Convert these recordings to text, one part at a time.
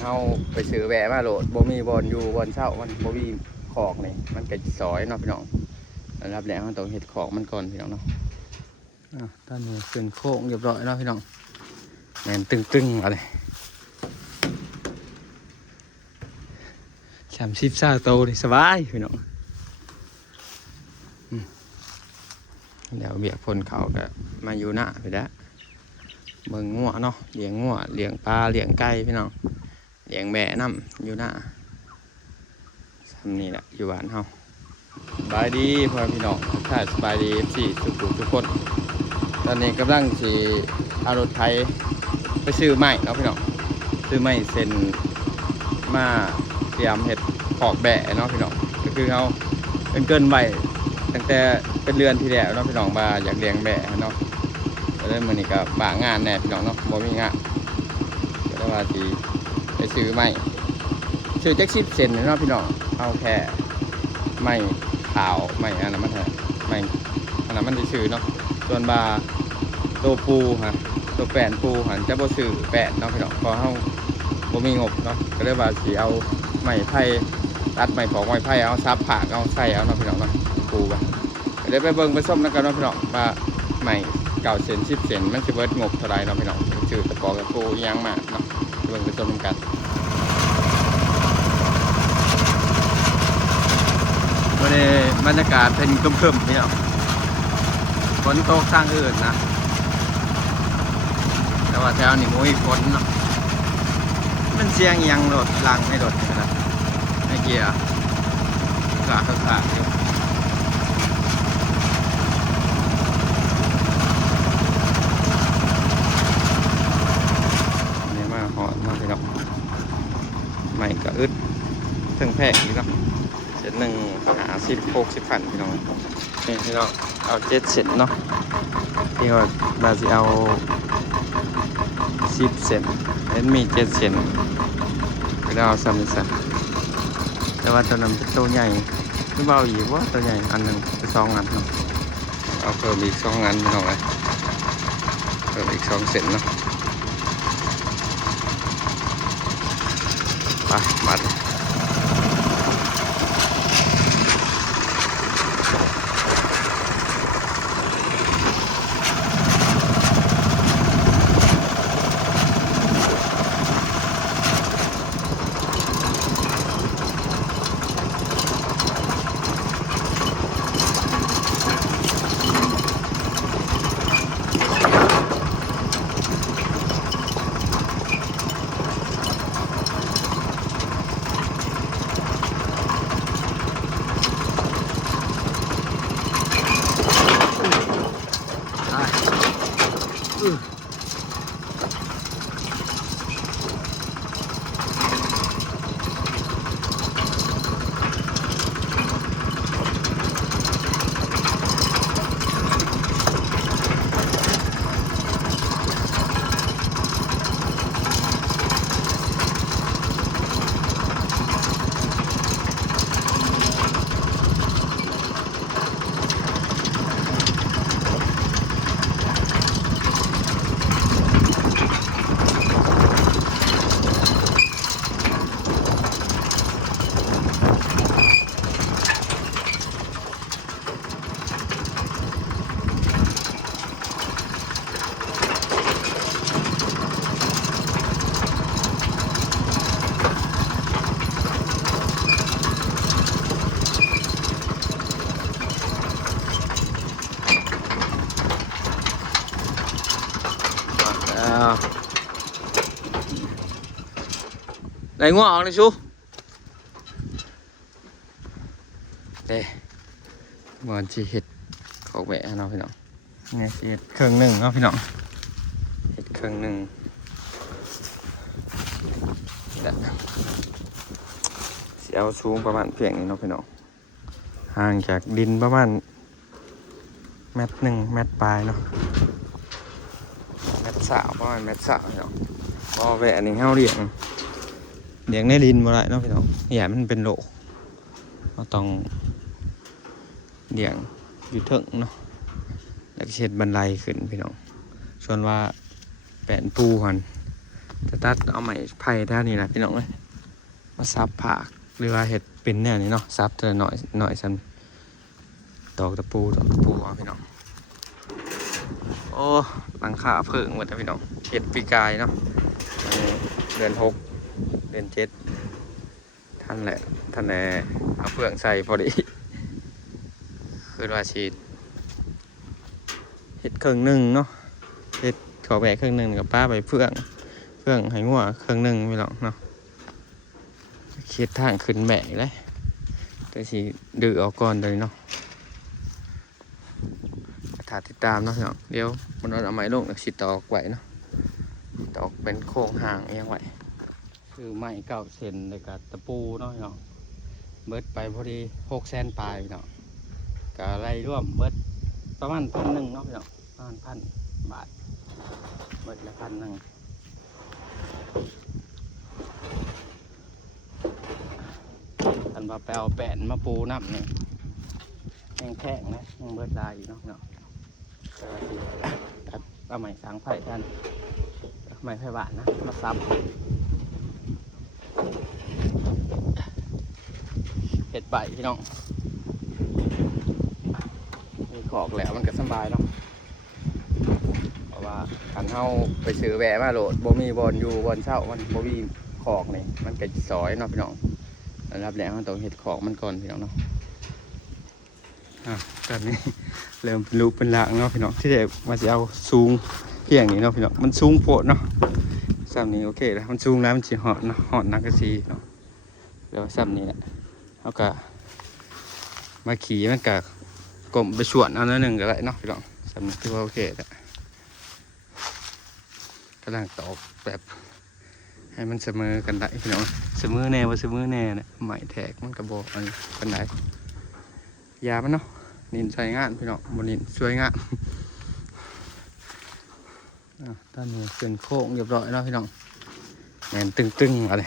เฮาไปซื้อแหวมาโหลดบ่มีบอลอยู่บอลเช่ามันบ่มีขอกนี่มันก็ซอยเนาะพี่น้องรับแล้วเราต้องเฮ็ดขอกมันก่อนพี่น้องเนาะตอนนี้ขึ้นโค้งเรียบร้อยแล้วพี่น้องแม่นตึงๆอะไร30 โตนี่สบายพี่น้องเดี๋ยวเบียกพลเขาก็มาอยู่หน้าไปแล้วเบิ่งงัวเนาะเลี้ยงงัวเลี้ยงปลาเลี้ยงไก่พี่น้องเลี้ยงแบะน้ำอยู่หน้าซ้ำนี่แหละอยู่บ้านเฮาสบายดีพ่อพี่น้องถ้าสบายดีทุกคนตอนนี้กำลังสิเอารถไถไปซื้อไม้เนาะพี่น้องซื้อไม้เซ็นมาเตรียมเห็ดขอกแบะเนาะพี่น้องก็คือเขาเกินไว้ตั้งแต่เป็นเรือนที่แล้วเนาะพี่น้องมาอยากเลี้ยงแบะเนาะก็เลยมื้อนี้ก็บ้างานแน่พี่น้องเนาะบ่มีงานก็เลยว่าสิไปซื้อไม้ซื้อจัก10 เซนเนาะพี่น้องเอาแค่ไม้ขาวไม้อันนั้นมันไม้อันนั้นมันซื้อเนาะส่วนบาตัวปูฮะตัวแป้นปูหันจะบ่ซื้อแป้นเนาะพี่น้องเพราะเฮาบ่มีงบเนาะก็เลยว่าสิเอาไม้ไผ่ตัดไม้ของไม้ไผ่เอาซับผากเอาใส่เอาเนาะพี่น้องเนาะปูไปเดี๋ยวไปเบิ่งไปส้มกันเนาะพี่น้องว่าไม้9 เซน10 เซนมันสิเบิดงบเท่าไรเนาะพี่น้องซื้อตะกอกับปูอีหยังมาเนาะเบิ่งไปส้มกันวันนี้บรรยากาศเป็นครึ้มๆพี่น้องฝนตกทางอื่นนะแต่ว่าแถวนี้มุ้ยฝนเนาะมันเสียงยังรถลังให้รถนะไอ้เกียร์ขาดอยู่นี่มาหอดมาพี่น้องใหม่ก็อึดถึงแพงอีกเนาะเจ็ด50 60 พันพี่น้องนี่พี่น้องเอา7 เซนเนาะที่ว่าบาสิเอา10 เซนเห็นมี7 เซนก็ได้เอาซ้ำซะแต่ว่าตัวนั้นเป็นตัวใหญ่คือเบาอีกว่าตัวใหญ่อันหนึ่งเป็น2 อันเนาะเอาเพิ่มอีก2 อันพี่น้องเลยเพิ่มอีก2 เซนเนาะไปมัดไหนง่วงออกเลยชูเด้มันจะเห็ดของแบะเนาะพี่น้องเนี่ยเห็ดเครื่องหนึ่งเนาะพี่น้องเห็ดเครื่องหนึ่งเสียวสูงประมาณเพียงนี้เนาะพี่น้องห่างจากดินประมาณ1 เมตรปลายเนาะ1 เมตร 20ประมาณ1 เมตร 20เนาะพอแบะนี่เฮาเลี้ยงในดินบ่ได้เนาะพี่น้องอย่ามันเป็นโรคเราต้องเลี้ยงอยู่เถิงเนาะแล้วก็เช็ดบันไดขึ้นพี่น้องส่วนว่าแป้นปูหัน จะตัดเอาไม้ไผ่ด้านนี้นะพี่น้องเลยมาซับผักหรือว่าเห็ดเป็นเนี่ยนี่เนาะซับแต่หน่อยสันตอกตะปูเอาพี่น้องโอ้หลังคาเพิ่งหมดแล้วพี่น้องเห็ดปีกายเนาะเดือน6เดือน7ท่านแหละเอาเฟืองใส่พอดีคือว่าชีดเห็ดครึ่งหนึ่งเนาะเห็ดขอแบกครึ่งหนึ่งกับป้าไปเฟืองให้งัวครึ่งหนึ่งพี่น้องเนาะคิดทางขึ้นแบกเลยแต่สิดื้อออกก่อนเลยเนาะถ้าติดตามเนาะพี่น้องเดี๋ยวมันเอาไม้ลงสิตอกไว้เนาะตอกเป็นโครงห่างเอียงไว้คือไม้9 เซนเลยกับตะปูเนาะพี่น้องเบิดไปพอดี600,000 ปลายพี่น้องก็ไรร่วมเบิดประมาณ1,000เนาะพี่น้องประมาณ1,000 บาทเบิดละ1,000อันว่าไปเอาแป้นมาปูน้ำนี่แข็งนะยังเบิดลายอยู่เนาะตัดเอาใหม่สางไผ่ท่านไม้ไผ่หวานนะมาซับเห็ดใบพี่น้องมีขอกแล้วมันก็สบายเนาะเพราะว่าขันเฮาไปซื้อแหวมาโหลดบ่มีบอลอยู่บอลเช่ามันบ่มีขอกนี่มันก็ซอยเนาะพี่น้องรับแล้วต้องเห็ดขอกมันก่อนพี่น้องเนาะตอนนี้เริ่มเป็นรูปเป็นหลังเนาะพี่น้องที่เด็กมาจะเอาซูงเพียงนี้เนาะพี่น้องมันซูงโปดเนาะซ้ำนี้โอเคแล้วมันซูงแล้วมันจีหอดเนาะหอดนักกระซีเนาะเดี๋ยวซ้ำนี้แหละเอากะมาขี่มันกะกลมไปชวนเอาหนึ่งก็ได้เนาะพี่น้องซ้ำนี้คือว่าโอเคแล้วกำลังตอกแบบให้มันเสมอกันได้พี่น้องเสมอแน่ว่าเสมอแน่เนี่ยไหมแทกมันกระบอกอันกันได้ยามันเนาะนินใส่งานพี่น้องบนนินช่วยงานตอนนี้เป็นโค้งเรียบร้อยแล้วพี่น้องแมนตึงอะไร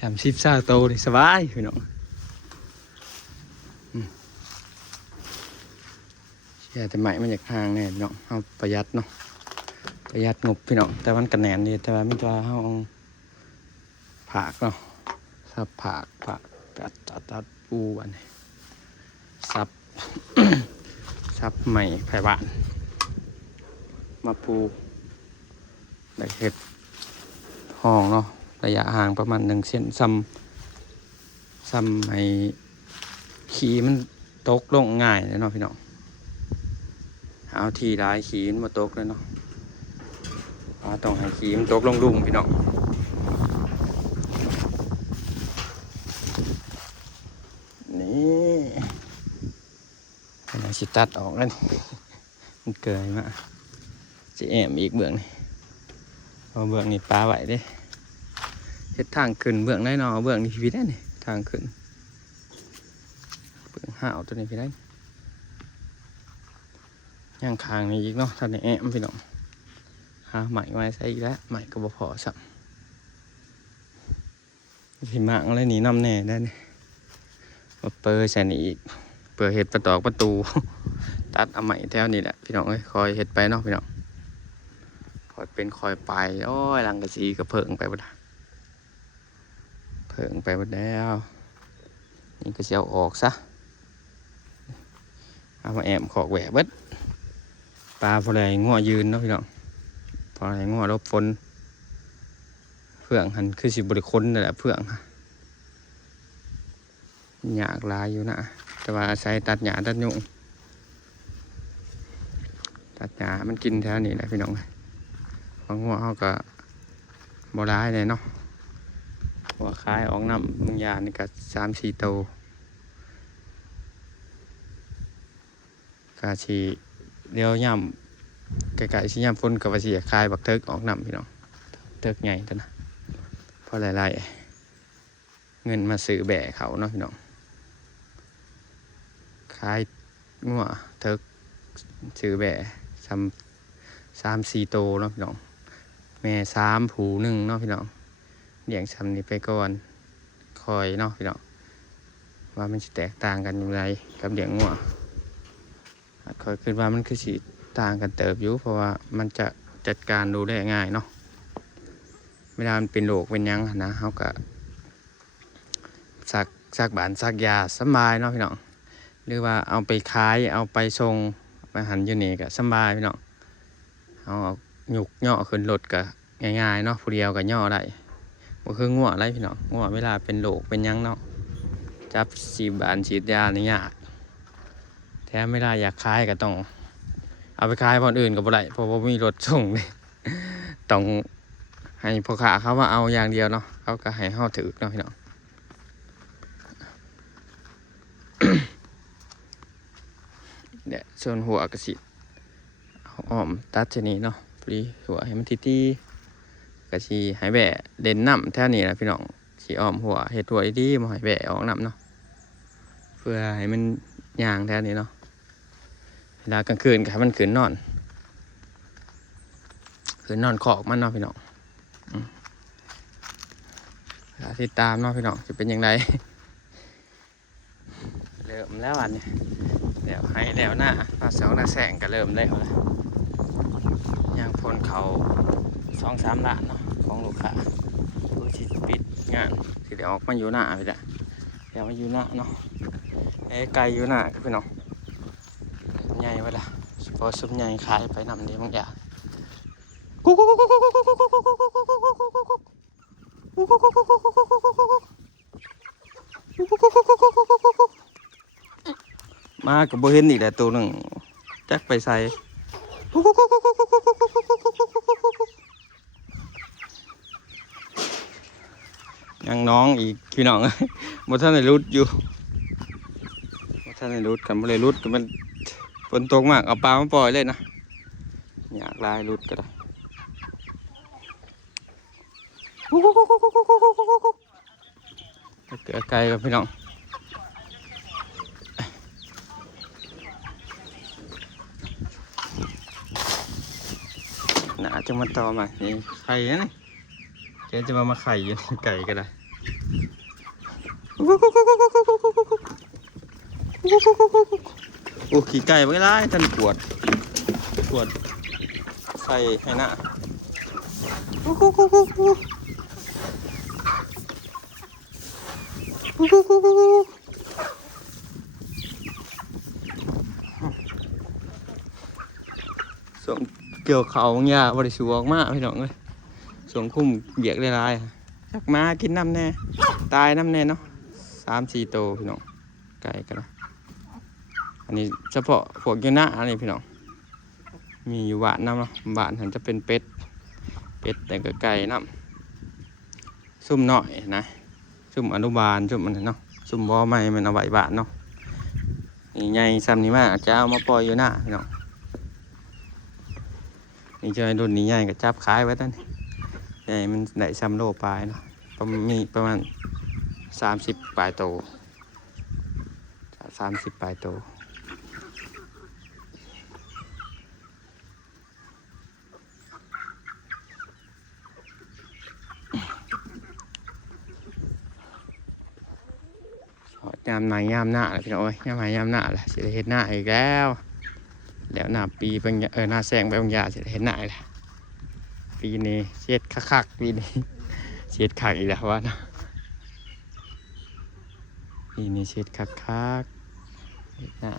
30 ซาโตดิสบายพี่น้องเชื่อแต่ไหมมันอยากห่างแน่พี่น้องเอาประหยัดเนาะประหยัดงบพี่น้องแต่มันกระแนนดีแต่ว่าไม่ตัวเอาผักเนาะซับผักตัดปูอันนี้ซับ ซับใหม่ไผ่หวานมาปูได้เห็ดห้องเนาะระยะห่างประมาณ1 เซนซ้ำให้ขี้มันตกลงง่ายเลยเนาะพี่น้องเอาทีร้ายขี้มันมาตกเลยเนาะต้องให้ขี้มันตกลงลุ่มพี่น้องนี่สิตัดออกแล้วมันเกิดมาจะแอมอีกเบื้องนี่พอเบื้องนี่ปลาไหวเด้เฮ็ดทางขึ้นเบื้องได้เนาะเบื้องนี่พี่ได้นี่ทางขึ้นเบื้องห่าวตัวนี้พี่ได้ย่างคางนี่อีกเนาะท่านนี่แอมพี่น้องหาใหม่ไว้ใส่อีกแล้วใหม่ก็บ่พอสักพี่มั่งอะไรหนีน้ำแน่ได้นี่มาเปิดใส่นี่อีกเปิดเห็ดประตูตัดเอาใหม่แถวนี้แหละพี่น้องเอ้ยคอยเห็ดไปเนาะพี่น้องคอยเป็นคอยไปโอ้ยหลังกระสีก็เพิ่งไปหมดแล้วนี่ก็จะเอาออกซะเอามาแอมขอกแหวะเบิดปลาพอแรงงัวยืนเนาะพี่น้องพอแรงงัวรบฝนเฟื่องหันคือสิบริคนนั่นแหละเฟื่องหยากลายอยู่นะแต่ว่าใช้ตัดหญ้าตัดยุงตัดหญ้ามันกินแถวนี้แหละพี่น้องบางหัวเขาก็บ่ร้ายเลยเนาะหัวคายออกน้ำบางอย่างนี่ก็3-4 โตกาชีเลี้ยวย่ำไกลๆชิย่ำฝนกับว่าสิคายบักเทิกออกน้ำพี่น้องเทิกใหญ่ตัวนะเพราะหลายๆเงินมาซื้อแบะเขาเนาะพี่น้องคายงัวเทิกซื้อแบะ3-4 โตเนาะพี่น้องแม่3 ผู 1เนาะพี่น้องเลี้ยงซ้ำนี้ไปก่อนคอยเนาะพี่น้องว่ามันจะแตกต่างกันอย่างไรกับเลี้ยงงัวคอยคิดว่ามันคือสิ ต่างกันเติบอยู่เพราะว่ามันจะจัดการดูได้ง่ายเนาะเวลามันเป็นโรคเป็นหยังนะเขาก็ซักบานซักยาสบายเนาะพี่น้องหรือว่าเอาไปขายเอาไปส่งมาหันอยู่นี่ก็สบายพี่น้องเอาหยุกย่อขึ้นรถก็ง่ายๆเนาะผู้เดียวก็ย่อได้บ่คืองัวอะไรพี่น้องงัวเวลาเป็นโรคเป็นหยังเนาะจับฉีดบานฉีดยานี่ยากแถมไม่ได้อยากขายก็ต้องเอาไปขายคนอื่นก็บ่ได้เพราะว่ามีรถส่งเลยต้องให้พ่อค้าเขามาเอาอย่างเดียวเนาะเขาก็ให้เฮาถือเนาะพี่น้องเดี๋ยวส่วนหัวกระสิอ้อมตัดชนี้เนาะพอดีหัวให้มันทีกระชีให้แบะเด่นน้ำแท่นี้นะพี่น้องสีอ้อมหัวเห็ดหัวดีมาให้แบะออกน้ำเนาะเพื่อให้มันย่างแท่นี้เนาะเวลากลางคืนก็ให้มันขืนนอนขอกมันเนาะพี่น้องติดตามเนาะพี่น้องจะเป็นยังไงเริ่มแล้วอันนี้เดี๋ยวให้แล้วหน้าปลาเสาหน้าแสงก็เริ่มแล้วเลยย่างพ่นเขา2-3 ล้านเนาะของลูกค้าเพื่อที่จะปิดงานที่เดี๋ยวออกมาอยู่หน้าไปจ้ะเดี๋ยวมาอยู่หน้าเนาะไกลอยู่หน้าพี่น้องใหญ่ไปละพอซุปใหญ่ขายไปนำดีบางอย่างมากับโบเห็นอีกแต่ตัวหนึ่งจักไปใส่ยังน้องอีกพี่น้องบนท่านในรุดอยู่บนท่านในรุดกันบนเลยรุดกันมันฝนตกมากเอาปลามาปล่อยเลยนะอยากลายรุดก็ได้เกิดไกลกับพี่น้องน่าจะมาต่อมานี่ไข่นะเจ๊จะมาไข่อยู่ไก่ก็ได้โอ้ขี่ไก่ไม่ได้ท่านปวดใส่ให้หน้าส่งเกี่ยวเขาเนี่ยบริสุทธิ์ออกมาพี่น้องเลยส่งคุ้มเบียกได้ลายจักมากินน้ำแน่ตายน้ำแน่เนาะ3-4 โตพี่น้องไก่กันนะอันนี้เฉพาะพวกยูน่าอันนี้พี่น้องมีอยู่บ้านน้ำเนาะบ้านหันจะเป็นเป็ดแต่ก็ไก่น้ำซุ่มหน่อยนะซุ่มอนุบาลซุ่มอันนั้นเนาะซุ่มบ่อใหม่มันเอาไว้บ้านเนาะนี่ใหญ่ซ้ำนี้มากจะเอามาปล่อยอยู่หน้าพี่น้องนี่เจอรุ่นนี้ใหญ่ก็จับขายไว้ตั้งใหญ่มันได้ซ้ำโลปลายเนาะมีประมาณ30 ปลายโต30 ปลายโตยามไหนยามหน้าเลยพี่น้องเอ้ยยามไหนยามหน้าแหละสิได้เห็นหน้าอีกแล้วหน้าปีเป็นหน้าแสงไปบางอย่างสิได้เห็นหน้าเลยปีนี้เช็ดคักปีนี้เช็ดคักอีกแล้ววะนะปีนี้เช็ดคักเห็ดหน้า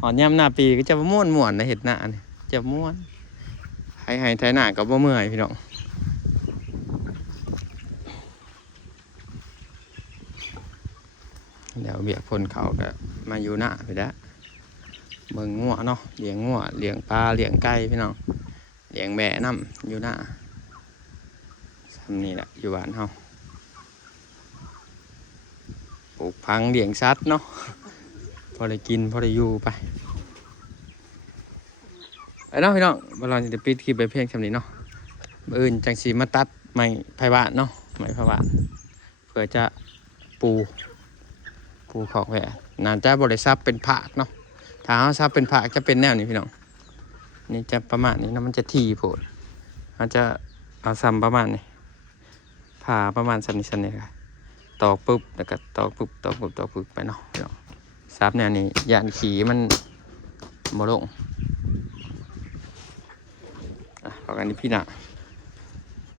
หอนยามหน้าปีก็จะม่วนนะเห็ดหน้าเนี่ยจะม่วนให้ไทยหน้าก็บ่เมื่อยพี่น้องเดี๋ยวเบียกพ่นเขาก็มาอยู่หน้าไปแล้วเบิ่งงัวเนาะเลี้ยงงัวเลี้ยงปลาเลี้ยงไก่พี่น้องเลี้ยงแบะน้ำอยู่หน้าซ้ำนี่แหละอยู่บ้านเฮาปลูกพังเลี้ยงสัตว์เนาะพอได้กินพอได้อยู่ไปเนาะพี่น้องเราจะปิดคลิปไปเพียงแค่นี้เนาะอื่นจังสีมาตัดไม้ไผ่บ้านเนาะไม้ไผ่บ้านเพื่อจะปูของแหวนน่าจะบริษัทเป็นผักเนาะถ้าเขาซับเป็นผักจะเป็นแนวนี้พี่น้องนี่จะประมาณนี้นะมันจะทีโผล่เขาจะเอาซ้ำประมาณนี้ผ่าประมาณสันนี่ครับตอกปุ๊บแล้วก็ตอกปุ๊บไปเนาะพี่น้องซับแนวนี้ยานขี่มันโมลง กันที่พี่หน้า